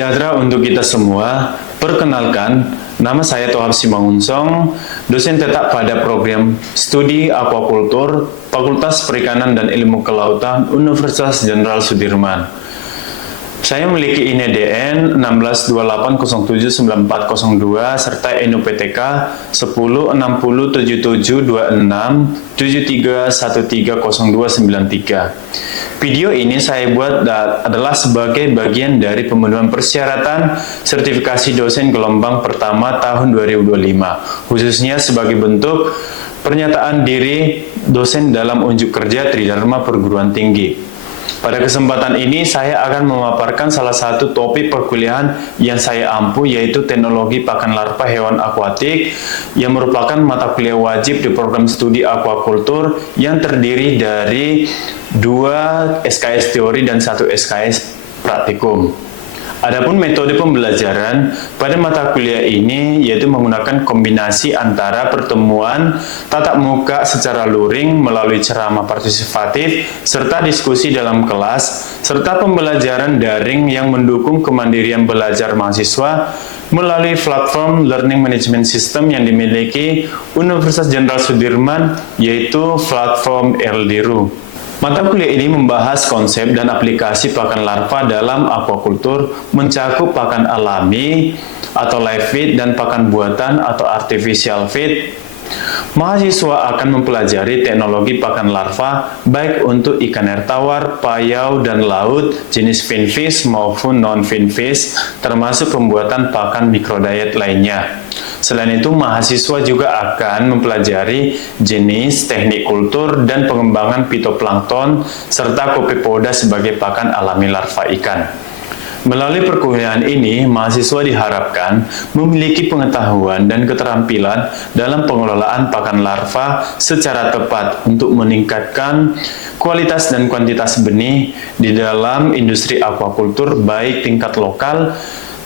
sejahtera untuk kita semua. Perkenalkan, nama saya Tohab Simangunsong, dosen tetap pada program Studi Aquakultur, Fakultas Perikanan dan Ilmu Kelautan, Universitas Jenderal Sudirman. Saya memiliki INDN 1628079402 serta NUPTK 1060772673130293. Video ini saya buat adalah sebagai bagian dari pemenuhan persyaratan sertifikasi dosen gelombang pertama tahun 2025, khususnya sebagai bentuk pernyataan diri dosen dalam unjuk kerja Tridharma Perguruan Tinggi. Pada kesempatan ini, saya akan memaparkan salah satu topik perkuliahan yang saya ampu, yaitu teknologi pakan larva hewan akuatik, yang merupakan mata kuliah wajib di program studi aquakultur yang terdiri dari 2 SKS teori dan 1 SKS praktikum. Adapun metode pembelajaran pada mata kuliah ini yaitu menggunakan kombinasi antara pertemuan tatap muka secara luring melalui ceramah partisipatif serta diskusi dalam kelas serta pembelajaran daring yang mendukung kemandirian belajar mahasiswa melalui platform Learning Management System yang dimiliki Universitas Jenderal Sudirman, yaitu platform LDRU. Mata kuliah ini membahas konsep dan aplikasi pakan larva dalam aquakultur, mencakup pakan alami atau live feed dan pakan buatan atau artificial feed. Mahasiswa akan mempelajari teknologi pakan larva baik untuk ikan air tawar, payau, dan laut, jenis finfish maupun non-finfish, termasuk pembuatan pakan microdiet lainnya. Selain itu, mahasiswa juga akan mempelajari jenis, teknik kultur, dan pengembangan phytoplankton, serta copepoda sebagai pakan alami larva ikan. Melalui perkuliahan ini, mahasiswa diharapkan memiliki pengetahuan dan keterampilan dalam pengelolaan pakan larva secara tepat untuk meningkatkan kualitas dan kuantitas benih di dalam industri aquakultur baik tingkat lokal,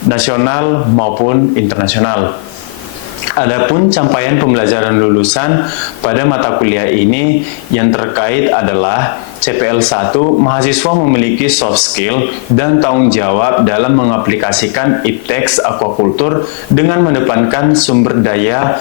nasional, maupun internasional. Adapun capaian pembelajaran lulusan pada mata kuliah ini yang terkait adalah CPL 1, mahasiswa memiliki soft skill dan tanggung jawab dalam mengaplikasikan ipteks aquakultur dengan mendepankan sumber daya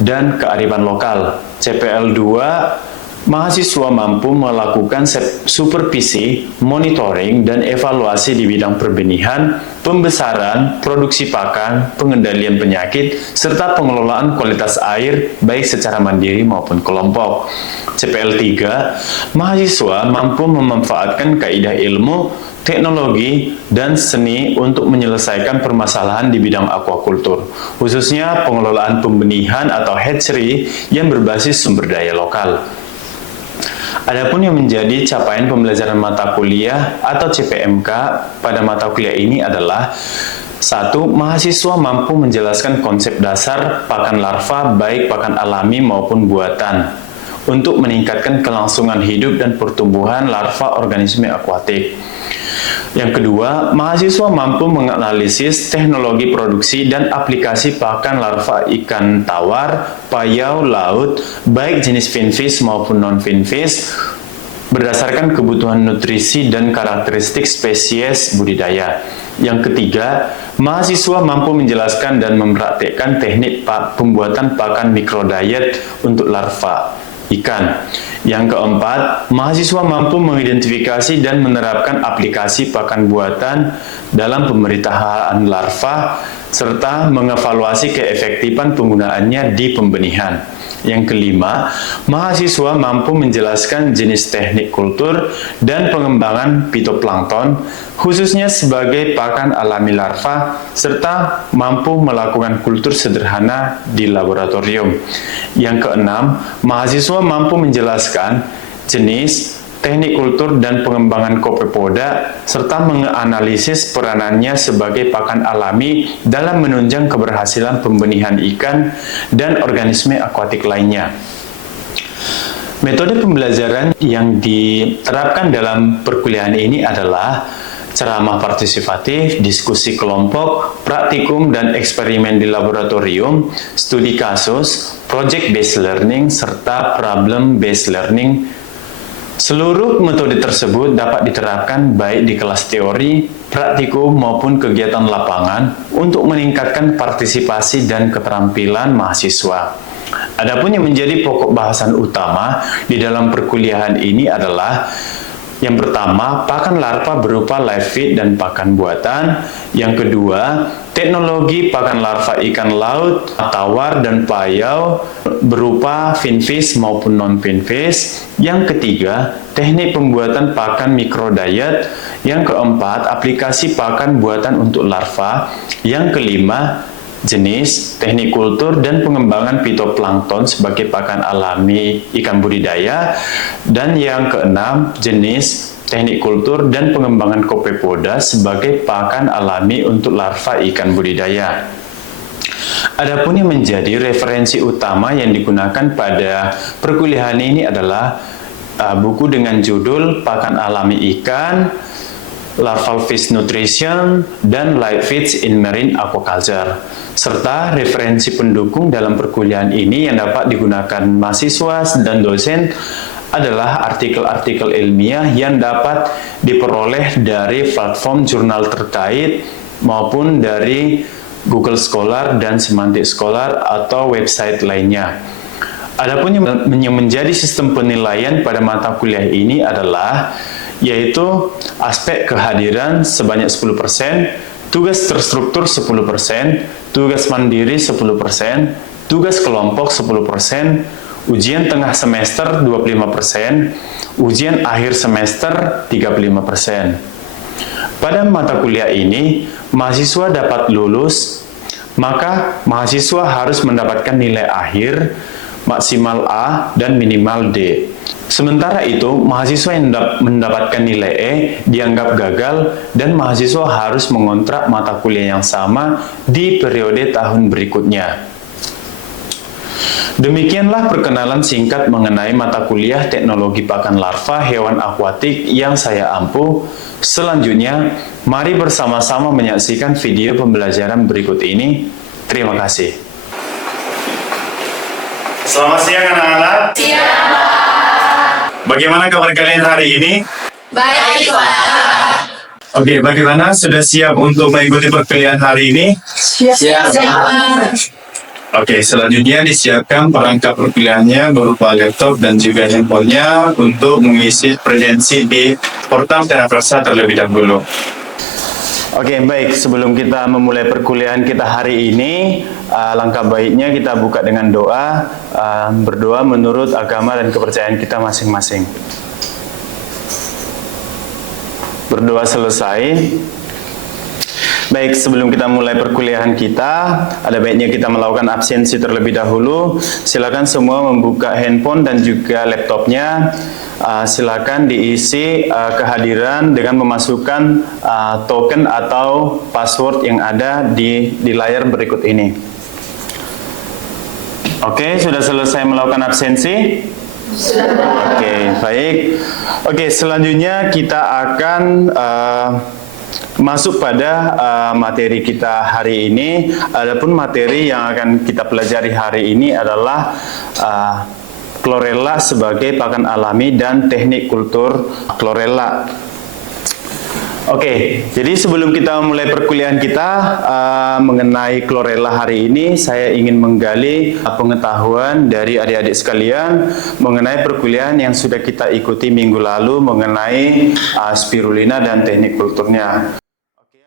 dan kearifan lokal. CPL 2, mahasiswa mampu melakukan supervisi, monitoring, dan evaluasi di bidang perbenihan, pembesaran, produksi pakan, pengendalian penyakit, serta pengelolaan kualitas air baik secara mandiri maupun kelompok. CPL 3, mahasiswa mampu memanfaatkan kaidah ilmu, teknologi, dan seni untuk menyelesaikan permasalahan di bidang aquakultur, khususnya pengelolaan pembenihan atau hatchery yang berbasis sumber daya lokal. Adapun yang menjadi capaian pembelajaran mata kuliah atau CPMK pada mata kuliah ini adalah 1. Mahasiswa mampu menjelaskan konsep dasar pakan larva baik pakan alami maupun buatan untuk meningkatkan kelangsungan hidup dan pertumbuhan larva organisme akuatik. Yang kedua, mahasiswa mampu menganalisis teknologi produksi dan aplikasi pakan larva ikan tawar, payau, laut, baik jenis finfish maupun non-finfish, berdasarkan kebutuhan nutrisi dan karakteristik spesies budidaya. Yang ketiga, mahasiswa mampu menjelaskan dan mempraktikkan teknik pembuatan pakan microdiet untuk larva ikan. Yang keempat, mahasiswa mampu mengidentifikasi dan menerapkan aplikasi pakan buatan dalam pemeriksaan larva serta mengevaluasi keefektifan penggunaannya di pembenihan. Yang kelima, mahasiswa mampu menjelaskan jenis teknik kultur dan pengembangan phytoplankton, khususnya sebagai pakan alami larva, serta mampu melakukan kultur sederhana di laboratorium. Yang keenam, mahasiswa mampu menjelaskan jenis, teknik kultur dan pengembangan copepoda, serta menganalisis peranannya sebagai pakan alami dalam menunjang keberhasilan pembenihan ikan dan organisme akuatik lainnya. Metode pembelajaran yang diterapkan dalam perkuliahan ini adalah ceramah partisipatif, diskusi kelompok, praktikum dan eksperimen di laboratorium, studi kasus, project based learning, serta problem based learning Seluruh metode tersebut dapat diterapkan baik di kelas teori, praktikum, maupun kegiatan lapangan untuk meningkatkan partisipasi dan keterampilan mahasiswa. Adapun yang menjadi pokok bahasan utama di dalam perkuliahan ini adalah yang pertama, pakan larva berupa live feed dan pakan buatan. Yang kedua, teknologi pakan larva ikan laut, tawar dan payau berupa finfish maupun non-finfish. Yang ketiga, teknik pembuatan pakan microdiet. Yang keempat, aplikasi pakan buatan untuk larva. Yang kelima, jenis, teknik kultur, dan pengembangan fitoplankton sebagai pakan alami ikan budidaya. Dan yang keenam, jenis, teknik kultur, dan pengembangan copepoda sebagai pakan alami untuk larva ikan budidaya. Adapun yang menjadi referensi utama yang digunakan pada perkuliahan ini adalah buku dengan judul Pakan Alami Ikan, Larval Fish Nutrition, dan Live Feeds in Marine Aquaculture, serta referensi pendukung dalam perkuliahan ini yang dapat digunakan mahasiswa dan dosen adalah artikel-artikel ilmiah yang dapat diperoleh dari platform jurnal terkait maupun dari Google Scholar dan Semantic Scholar atau website lainnya. Adapun yang menjadi sistem penilaian pada mata kuliah ini adalah yaitu aspek kehadiran sebanyak 10%, tugas terstruktur 10%, tugas mandiri 10%, tugas kelompok 10%, ujian tengah semester 25%, ujian akhir semester 35%. Pada mata kuliah ini, mahasiswa dapat lulus, maka mahasiswa harus mendapatkan nilai akhir maksimal A dan minimal D. Sementara itu, mahasiswa yang mendapatkan nilai E dianggap gagal dan mahasiswa harus mengontrak mata kuliah yang sama di periode tahun berikutnya. Demikianlah perkenalan singkat mengenai mata kuliah teknologi pakan larva hewan akuatik yang saya ampu. Selanjutnya, mari bersama-sama menyaksikan video pembelajaran berikut ini. Terima kasih. Selamat siang anak-anak. Siang, Pak. Bagaimana kabar kalian hari ini? Baik, Pak. Oke, bagaimana? Sudah siap untuk mengikuti perkuliahan hari ini? Siap, Pak. Oke, selanjutnya disiapkan perangkat perkuliahannya berupa laptop dan juga handphonenya untuk mengisi presensi di portal Tenaprasa terlebih dahulu. Oke, baik. Sebelum kita memulai perkuliahan kita hari ini, langkah baiknya kita buka dengan doa, berdoa menurut agama dan kepercayaan kita masing-masing. Berdoa selesai. Baik, sebelum kita mulai perkuliahan kita, ada baiknya kita melakukan absensi terlebih dahulu. Silakan semua membuka handphone dan juga laptopnya. Silakan diisi kehadiran dengan memasukkan token atau password yang ada di layar berikut ini. Oke, sudah selesai melakukan absensi? Oke, baik. Oke, selanjutnya kita akan masuk pada materi kita hari ini. Adapun materi yang akan kita pelajari hari ini adalah chlorella sebagai pakan alami dan teknik kultur chlorella. Oke, jadi sebelum kita mulai perkuliahan kita mengenai chlorella hari ini, saya ingin menggali pengetahuan dari adik-adik sekalian mengenai perkuliahan yang sudah kita ikuti minggu lalu mengenai spirulina dan teknik kulturnya. Oke,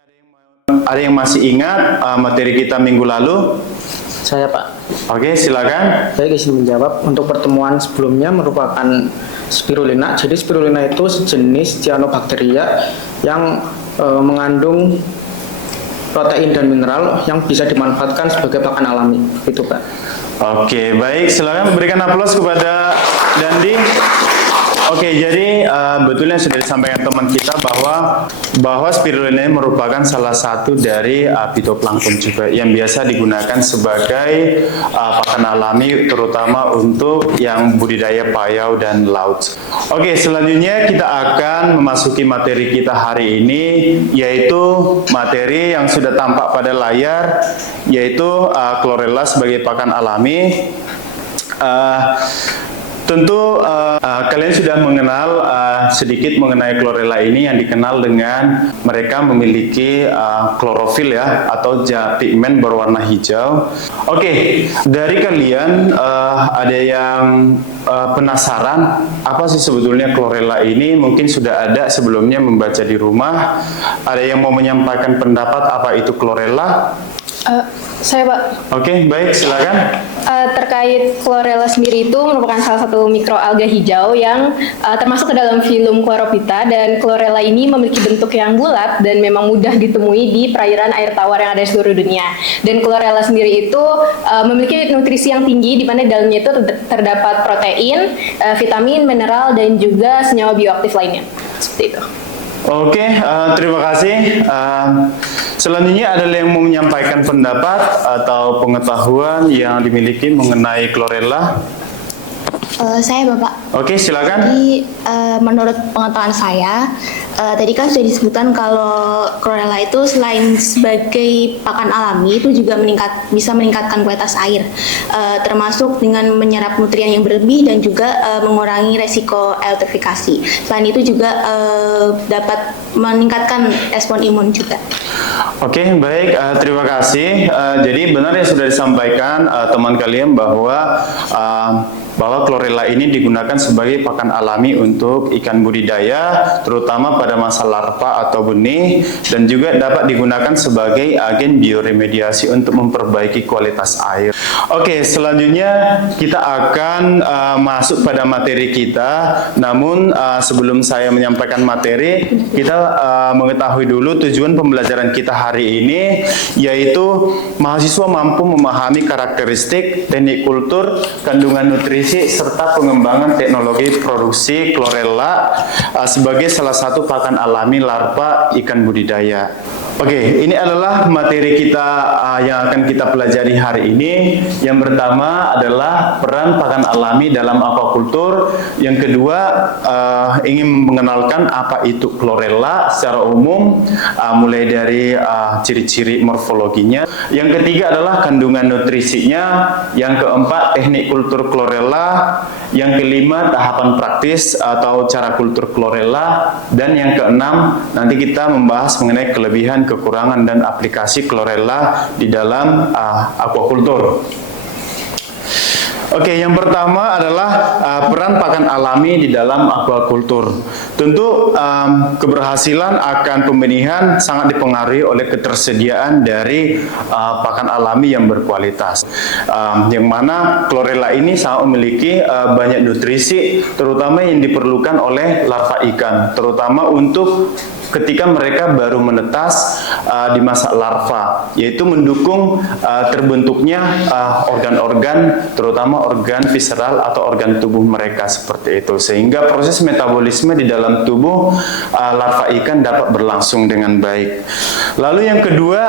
ada yang masih ingat materi kita minggu lalu? Saya, Pak. Oke, silakan. Saya izin menjawab. Untuk pertemuan sebelumnya merupakan spirulina. Jadi spirulina itu sejenis cyanobacteria yang mengandung protein dan mineral yang bisa dimanfaatkan sebagai pakan alami. Itu, Pak. Oke, baik. Silakan berikan aplaus kepada Dandi. Oke, jadi betulnya sudah disampaikan teman kita bahwa spirulina merupakan salah satu dari fitoplankton juga yang biasa digunakan sebagai pakan alami, terutama untuk yang budidaya payau dan laut. Oke, selanjutnya kita akan memasuki materi kita hari ini, yaitu materi yang sudah tampak pada layar, yaitu chlorella sebagai pakan alami. Tentu kalian sudah mengenal sedikit mengenai chlorella ini, yang dikenal dengan mereka memiliki klorofil ya, atau pigmen berwarna hijau. Oke, dari kalian ada yang penasaran apa sih sebetulnya chlorella ini? Mungkin sudah ada sebelumnya membaca di rumah. Ada yang mau menyampaikan pendapat apa itu chlorella? Saya Pak. Oke, baik, silakan. Terkait chlorella sendiri itu merupakan salah satu mikroalga hijau yang termasuk ke dalam filum Chlorophyta, dan chlorella ini memiliki bentuk yang bulat dan memang mudah ditemui di perairan air tawar yang ada di seluruh dunia. Dan chlorella sendiri itu memiliki nutrisi yang tinggi, di mana di dalamnya itu terdapat protein, vitamin, mineral, dan juga senyawa bioaktif lainnya. Seperti itu. Oke, terima kasih. Selanjutnya adalah yang mau menyampaikan pendapat atau pengetahuan yang dimiliki mengenai chlorella. Saya Bapak. Oke, silakan. Jadi menurut pengetahuan saya, tadi kan sudah disebutkan kalau chlorella itu selain sebagai pakan alami itu juga bisa meningkatkan kualitas air, termasuk dengan menyerap nutrien yang berlebih dan juga mengurangi resiko eutrofikasi. Selain itu juga dapat meningkatkan respon imun juga. Oke, baik. Terima kasih. Jadi benar yang sudah disampaikan teman kalian bahwa chlorella ini digunakan sebagai pakan alami untuk ikan budidaya, terutama pada masa larva atau benih, dan juga dapat digunakan sebagai agen bioremediasi untuk memperbaiki kualitas air. Oke, selanjutnya kita akan masuk pada materi kita. Namun sebelum saya menyampaikan materi, kita mengetahui dulu tujuan pembelajaran kita hari ini, yaitu mahasiswa mampu memahami karakteristik, teknik kultur, kandungan nutrisi, serta pengembangan teknologi produksi chlorella sebagai salah satu pakan alami larva ikan budidaya. Oke, ini adalah materi kita yang akan kita pelajari hari ini. Yang pertama adalah peran pakan alami dalam aquaculture. Yang kedua, ingin mengenalkan apa itu chlorella secara umum, mulai dari ciri-ciri morfologinya. Yang ketiga adalah kandungan nutrisinya. Yang keempat, teknik kultur chlorella. Yang kelima, tahapan praktis atau cara kultur chlorella. Dan yang keenam, nanti kita membahas mengenai kelebihan, kekurangan, dan aplikasi chlorella di dalam aquaculture. Oke, yang pertama adalah peran pakan alami di dalam aquaculture. Tentu keberhasilan akan pembenihan sangat dipengaruhi oleh ketersediaan dari pakan alami yang berkualitas. Yang mana chlorella ini sangat memiliki banyak nutrisi, terutama yang diperlukan oleh larva ikan, terutama untuk ketika mereka baru menetas di masa larva, yaitu mendukung terbentuknya organ-organ, terutama organ visceral atau organ tubuh mereka seperti itu, sehingga proses metabolisme di dalam tubuh larva ikan dapat berlangsung dengan baik. Lalu yang kedua,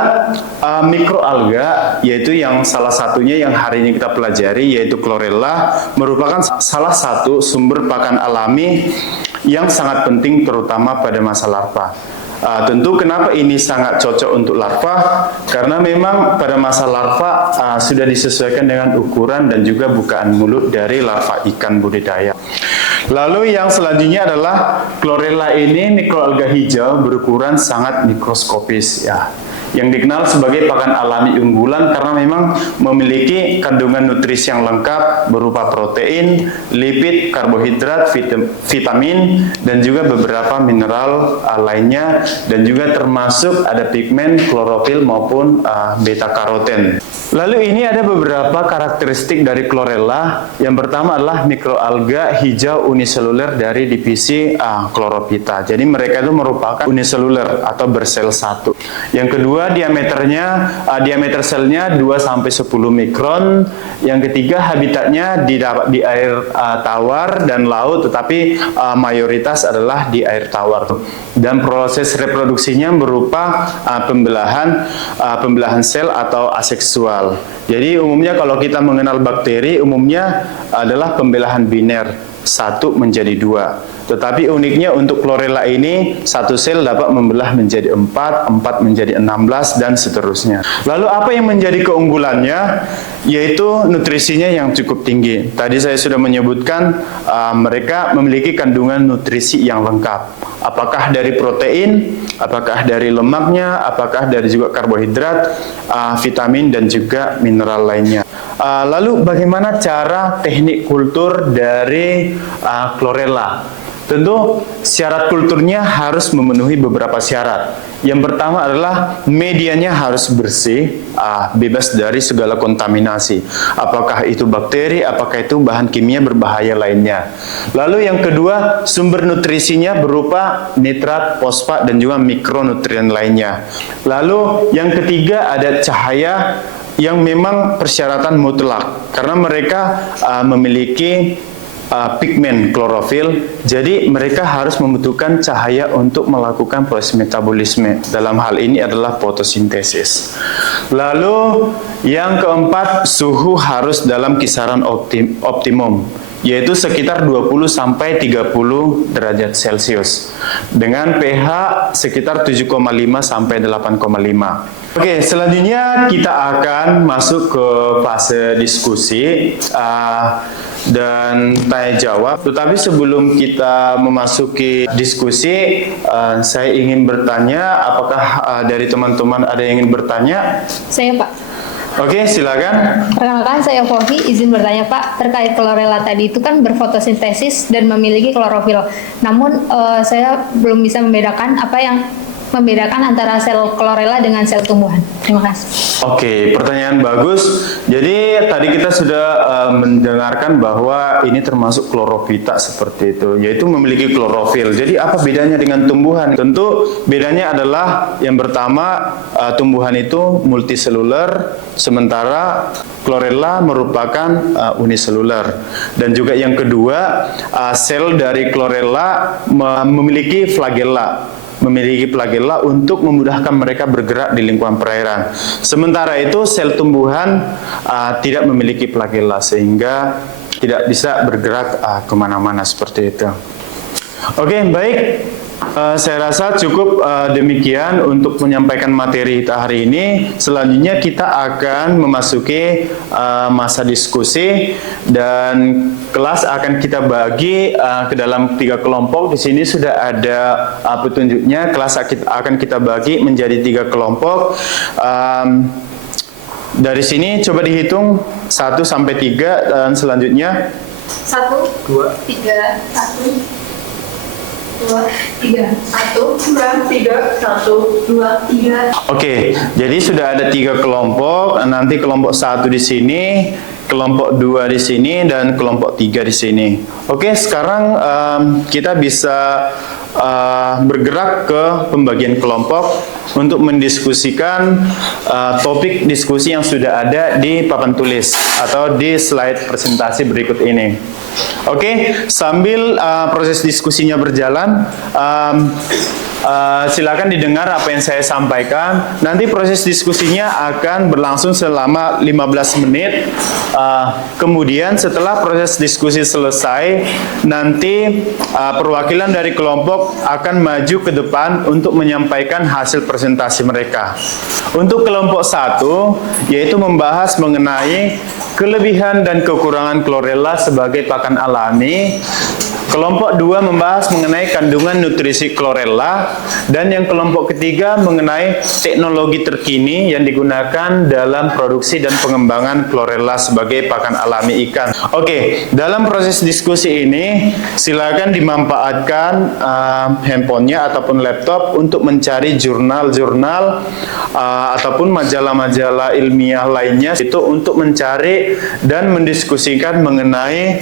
mikroalga, yaitu yang salah satunya yang hari ini kita pelajari, yaitu chlorella, merupakan salah satu sumber pakan alami yang sangat penting terutama pada masa larva. Tentu kenapa ini sangat cocok untuk larva? Karena memang pada masa larva sudah disesuaikan dengan ukuran dan juga bukaan mulut dari larva ikan budidaya. Lalu yang selanjutnya adalah chlorella ini mikroalga hijau berukuran sangat mikroskopis ya, yang dikenal sebagai pakan alami unggulan karena memang memiliki kandungan nutrisi yang lengkap berupa protein, lipid, karbohidrat, vitamin, dan juga beberapa mineral lainnya, dan juga termasuk ada pigmen, klorofil maupun beta karoten. Lalu ini ada beberapa karakteristik dari chlorella. Yang pertama adalah mikroalga hijau uniseluler dari divisi Chlorophyta. Jadi mereka itu merupakan uniseluler atau bersel satu. Yang kedua, diameter selnya 2-10 mikron. Yang ketiga, habitatnya di air tawar dan laut, tetapi mayoritas adalah di air tawar. Dan proses reproduksinya berupa pembelahan sel atau aseksual. Jadi umumnya kalau kita mengenal bakteri, umumnya adalah pembelahan biner, 1 menjadi 2. Tetapi uniknya untuk chlorella ini, satu sel dapat membelah menjadi 4, 4 menjadi 16, dan seterusnya. Lalu apa yang menjadi keunggulannya? Yaitu nutrisinya yang cukup tinggi. Tadi saya sudah menyebutkan mereka memiliki kandungan nutrisi yang lengkap. Apakah dari protein, apakah dari lemaknya, apakah dari juga karbohidrat, vitamin, dan juga mineral lainnya. Lalu bagaimana cara teknik kultur dari chlorella? Tentu syarat kulturnya harus memenuhi beberapa syarat. Yang pertama adalah medianya harus bersih, bebas dari segala kontaminasi. Apakah itu bakteri, apakah itu bahan kimia berbahaya lainnya. Lalu yang kedua, sumber nutrisinya berupa nitrat, fosfat, dan juga mikronutrien lainnya. Lalu yang ketiga ada cahaya yang memang persyaratan mutlak, karena mereka memiliki pigmen klorofil, jadi mereka harus membutuhkan cahaya untuk melakukan proses metabolisme. Dalam hal ini adalah fotosintesis. Lalu yang keempat, suhu harus dalam kisaran optimum, yaitu sekitar 20 sampai 30 derajat Celcius dengan pH sekitar 7,5 sampai 8,5. Oke, selanjutnya kita akan masuk ke fase diskusi dan tanya jawab. Tetapi sebelum kita memasuki diskusi, saya ingin bertanya, apakah dari teman-teman ada yang ingin bertanya? Saya, Pak. Oke, silakan. Perkenalkan, saya Fofi, izin bertanya Pak, terkait chlorella tadi itu kan berfotosintesis dan memiliki klorofil. Namun saya belum bisa membedakan apa yang membedakan antara sel chlorella dengan sel tumbuhan. Terima kasih. Oke, pertanyaan bagus. Jadi tadi kita sudah mendengarkan bahwa ini termasuk kloropita seperti itu, yaitu memiliki klorofil. Jadi apa bedanya dengan tumbuhan? Tentu bedanya adalah yang pertama, tumbuhan itu multiseluler, sementara chlorella merupakan uniseluler. Dan juga yang kedua, sel dari chlorella memiliki flagella untuk memudahkan mereka bergerak di lingkungan perairan. Sementara itu sel tumbuhan tidak memiliki flagella sehingga tidak bisa bergerak kemana-mana seperti itu. Oke, baik. Saya rasa cukup demikian untuk menyampaikan materi kita hari ini. Selanjutnya kita akan memasuki masa diskusi dan kelas akan kita bagi ke dalam 3 kelompok. Di sini sudah ada petunjuknya. Kelas akan kita bagi menjadi 3 kelompok. Dari sini coba dihitung 1 sampai 3 dan selanjutnya 1, 2, 3, 1. 2, 3, 1, 2, 3, 1, 2, 3. Oke, jadi sudah ada 3 kelompok. Nanti kelompok 1 di sini, kelompok 2 di sini, dan kelompok 3 di sini. Oke, sekarang kita bisa bergerak ke pembagian kelompok untuk mendiskusikan topik diskusi yang sudah ada di papan tulis atau di slide presentasi berikut ini. Oke, sambil proses diskusinya berjalan, silakan didengar apa yang saya sampaikan. Nanti proses diskusinya akan berlangsung selama 15 menit. Kemudian setelah proses diskusi selesai, nanti perwakilan dari kelompok akan maju ke depan untuk menyampaikan hasil presentasi mereka. Untuk kelompok 1, yaitu membahas mengenai kelebihan dan kekurangan chlorella sebagai pakan alami. Kelompok 2 membahas mengenai kandungan nutrisi chlorella, dan yang kelompok ketiga mengenai teknologi terkini yang digunakan dalam produksi dan pengembangan chlorella sebagai pakan alami ikan. Oke, dalam proses diskusi ini silakan dimanfaatkan handphonenya ataupun laptop untuk mencari jurnal-jurnal ataupun majalah-majalah ilmiah lainnya itu untuk mencari dan mendiskusikan mengenai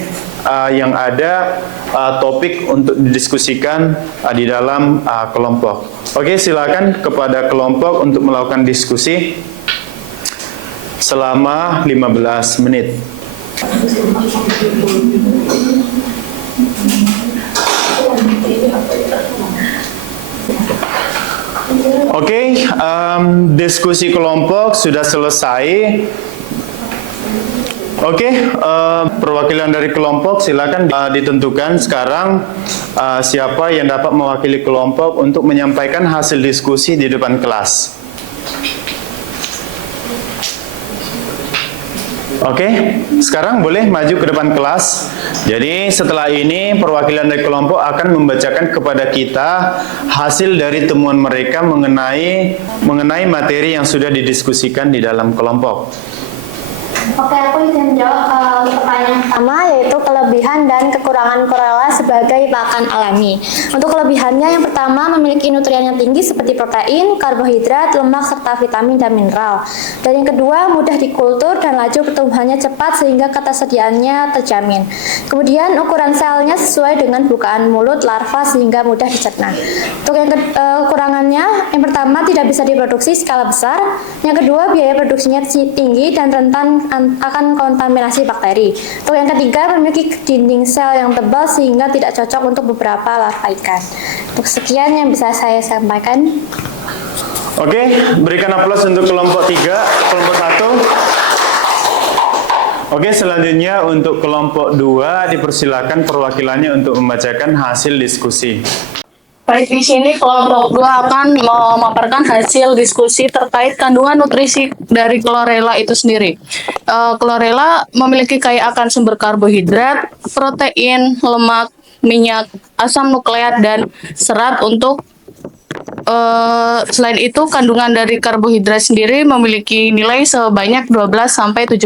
yang ada topik untuk didiskusikan di dalam kelompok. Oke, silakan kepada kelompok untuk melakukan diskusi selama 15 menit. Oke, diskusi kelompok sudah selesai. Oke, perwakilan dari kelompok silakan ditentukan sekarang siapa yang dapat mewakili kelompok untuk menyampaikan hasil diskusi di depan kelas. Oke, sekarang boleh maju ke depan kelas. Jadi setelah ini perwakilan dari kelompok akan membacakan kepada kita hasil dari temuan mereka mengenai materi yang sudah didiskusikan di dalam kelompok. Oke, aku izin jawab untuk pertanyaan pertama, yaitu kelebihan dan kekurangan chlorella sebagai pakan alami. Untuk kelebihannya, yang pertama memiliki nutrien yang tinggi seperti protein, karbohidrat, lemak, serta vitamin dan mineral. Dan yang kedua, mudah dikultur dan laju pertumbuhannya cepat sehingga ketersediaannya terjamin. Kemudian ukuran selnya sesuai dengan bukaan mulut larva sehingga mudah dicerna. Untuk yang kekurangannya, yang pertama tidak bisa diproduksi skala besar. Yang kedua, biaya produksinya tinggi dan rentan akan kontaminasi bakteri. Untuk yang ketiga, memiliki dinding sel yang tebal sehingga tidak cocok untuk beberapa larva ikan. Untuk sekian yang bisa saya sampaikan. Oke, berikan aplaus untuk kelompok 3, kelompok 1. Oke, selanjutnya untuk kelompok 2 dipersilakan perwakilannya untuk membacakan hasil diskusi. Baik, di sini kelompok 2 akan memaparkan hasil diskusi terkait kandungan nutrisi dari chlorella itu sendiri. Chlorella memiliki kaya akan sumber karbohidrat, protein, lemak, minyak, asam nukleat, dan serat. Untuk selain itu, kandungan dari karbohidrat sendiri memiliki nilai sebanyak 12-17%.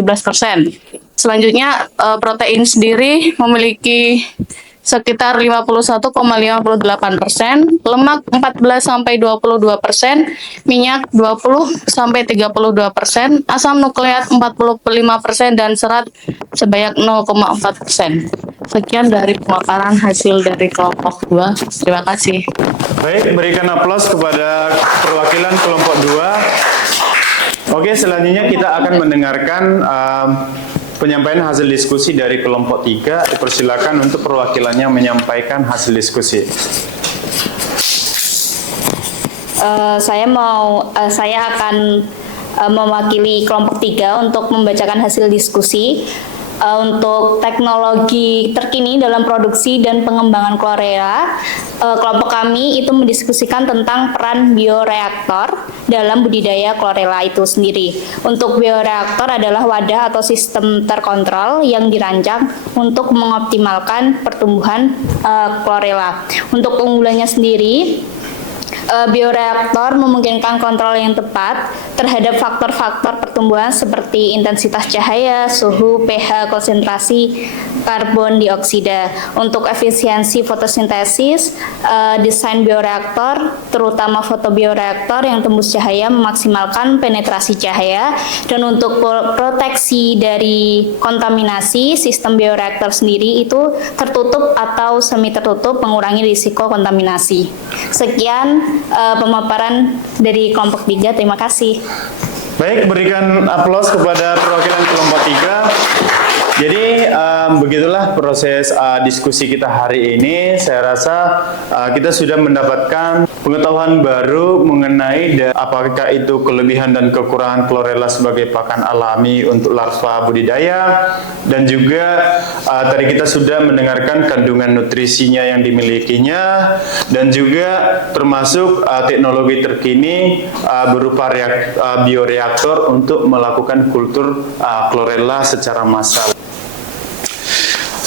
Selanjutnya, protein sendiri memiliki sekitar 51,58%, lemak 14-22%, minyak 20-32%, asam nukleat 45%, dan serat sebanyak 0,4%. Sekian dari pemaparan hasil dari kelompok 2. Terima kasih. Baik, berikan aplaus kepada perwakilan kelompok 2. Oke, selanjutnya kita akan mendengarkan penyampaian hasil diskusi dari kelompok 3. Dipersilakan untuk perwakilannya menyampaikan hasil diskusi. Saya akan mewakili kelompok 3 untuk membacakan hasil diskusi untuk teknologi terkini dalam produksi dan pengembangan chlorella. Kelompok kami itu mendiskusikan tentang peran bioreaktor dalam budidaya chlorella itu sendiri. Untuk bioreaktor adalah wadah atau sistem terkontrol yang dirancang untuk mengoptimalkan pertumbuhan chlorella. Untuk keunggulannya sendiri, bioreaktor memungkinkan kontrol yang tepat terhadap faktor-faktor pertumbuhan seperti intensitas cahaya, suhu, pH, konsentrasi karbon dioksida. Untuk efisiensi fotosintesis, desain bioreaktor, terutama fotobioreaktor yang tembus cahaya, memaksimalkan penetrasi cahaya. Dan untuk proteksi dari kontaminasi, sistem bioreaktor sendiri itu tertutup atau semi tertutup, mengurangi risiko kontaminasi. Sekian pemaparan dari kelompok 3. Terima kasih. Baik, berikan aplaus kepada perwakilan kelompok 3. Jadi begitulah proses diskusi kita hari ini. Saya rasa kita sudah mendapatkan pengetahuan baru mengenai apakah itu kelebihan dan kekurangan chlorella sebagai pakan alami untuk larva budidaya, dan juga tadi kita sudah mendengarkan kandungan nutrisinya yang dimilikinya, dan juga termasuk teknologi terkini berupa bioreaktor untuk melakukan kultur chlorella secara massal.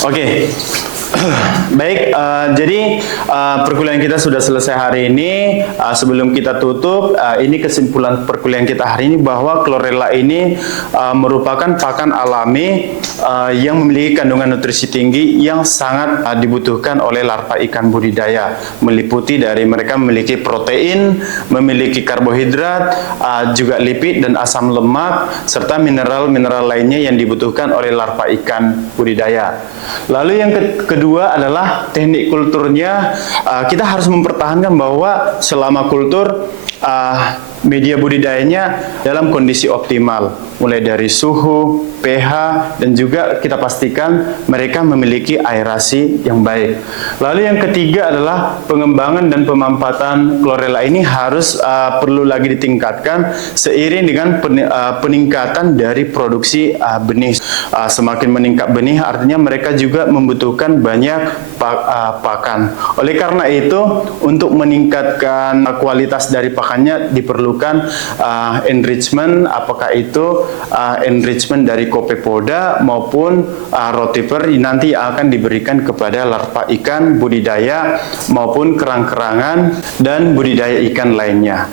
Oke. Baik, jadi perkuliahan kita sudah selesai hari ini. Sebelum kita tutup, ini kesimpulan perkuliahan kita hari ini bahwa chlorella ini merupakan pakan alami yang memiliki kandungan nutrisi tinggi yang sangat dibutuhkan oleh larva ikan budidaya. Meliputi dari mereka memiliki protein, memiliki karbohidrat, juga lipid dan asam lemak, serta mineral-mineral lainnya yang dibutuhkan oleh larva ikan budidaya. Lalu yang kedua adalah teknik kulturnya. Kita harus mempertahankan bahwa selama kultur media budidayanya dalam kondisi optimal, mulai dari suhu, pH, dan juga kita pastikan mereka memiliki aerasi yang baik. Lalu yang ketiga adalah pengembangan dan pemanfaatan chlorella ini harus perlu lagi ditingkatkan seiring dengan peningkatan dari produksi benih. Semakin meningkat benih artinya mereka juga membutuhkan banyak pakan. Oleh karena itu, untuk meningkatkan kualitas dari pakannya diperlukan enrichment, apakah itu enrichment dari Copepoda maupun rotifer nanti akan diberikan kepada larva ikan budidaya maupun kerang-kerangan dan budidaya ikan lainnya.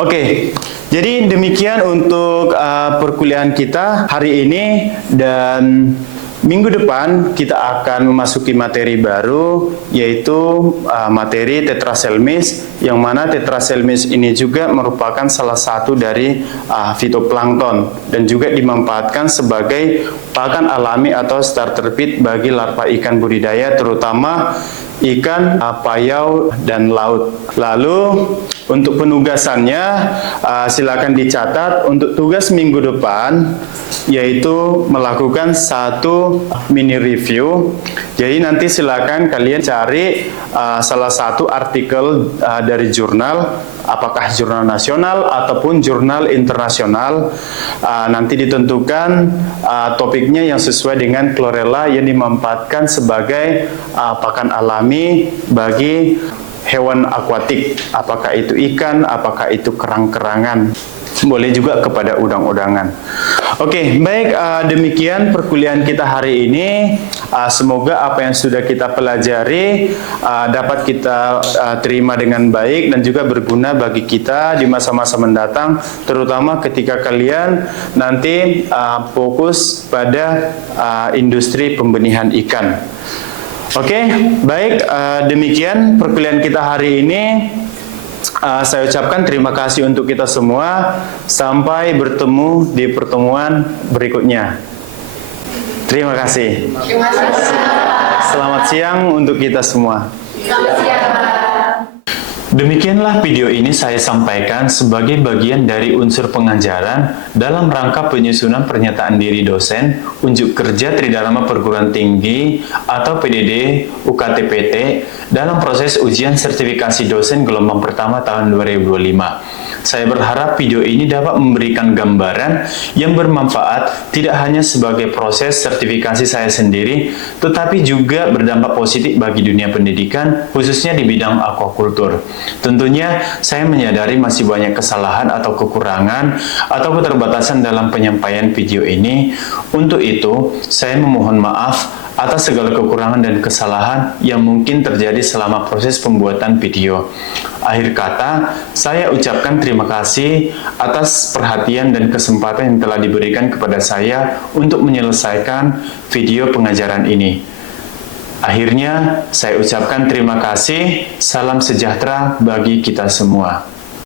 Oke, jadi demikian untuk perkuliahan kita hari ini, dan minggu depan kita akan memasuki materi baru, yaitu materi tetraselmis, yang mana tetraselmis ini juga merupakan salah satu dari fitoplankton dan juga dimanfaatkan sebagai pakan alami atau starter feed bagi larva ikan budidaya, terutama ikan payau dan laut. Lalu untuk penugasannya silakan dicatat untuk tugas minggu depan, yaitu melakukan satu mini review. Jadi nanti silakan kalian cari salah satu artikel dari jurnal, apakah jurnal nasional ataupun jurnal internasional. Nanti ditentukan topiknya yang sesuai dengan chlorella yang dimanfaatkan sebagai pakan alami bagi hewan akuatik, apakah itu ikan, apakah itu kerang-kerangan, boleh juga kepada udang-udangan. Oke, baik, demikian perkuliahan kita hari ini. Semoga apa yang sudah kita pelajari dapat kita terima dengan baik dan juga berguna bagi kita di masa-masa mendatang, terutama ketika kalian nanti fokus pada industri pembenihan ikan. Oke, baik, demikian perkuliahan kita hari ini. Saya ucapkan terima kasih untuk kita semua. Sampai bertemu di pertemuan berikutnya. Terima kasih. Selamat siang untuk kita semua. Selamat siang. Demikianlah video ini saya sampaikan sebagai bagian dari unsur pengajaran dalam rangka penyusunan pernyataan diri dosen unjuk kerja Tridharma Perguruan Tinggi atau PDD UKTPT dalam proses ujian sertifikasi dosen gelombang pertama tahun 2025. Saya berharap video ini dapat memberikan gambaran yang bermanfaat tidak hanya sebagai proses sertifikasi saya sendiri, tetapi juga berdampak positif bagi dunia pendidikan, khususnya di bidang aquaculture. Tentunya saya menyadari masih banyak kesalahan atau kekurangan atau keterbatasan dalam penyampaian video ini. Untuk itu, saya memohon maaf atas segala kekurangan dan kesalahan yang mungkin terjadi selama proses pembuatan video. Akhir kata, saya ucapkan terima kasih atas perhatian dan kesempatan yang telah diberikan kepada saya untuk menyelesaikan video pengajaran ini. Akhirnya, saya ucapkan terima kasih. Salam sejahtera bagi kita semua.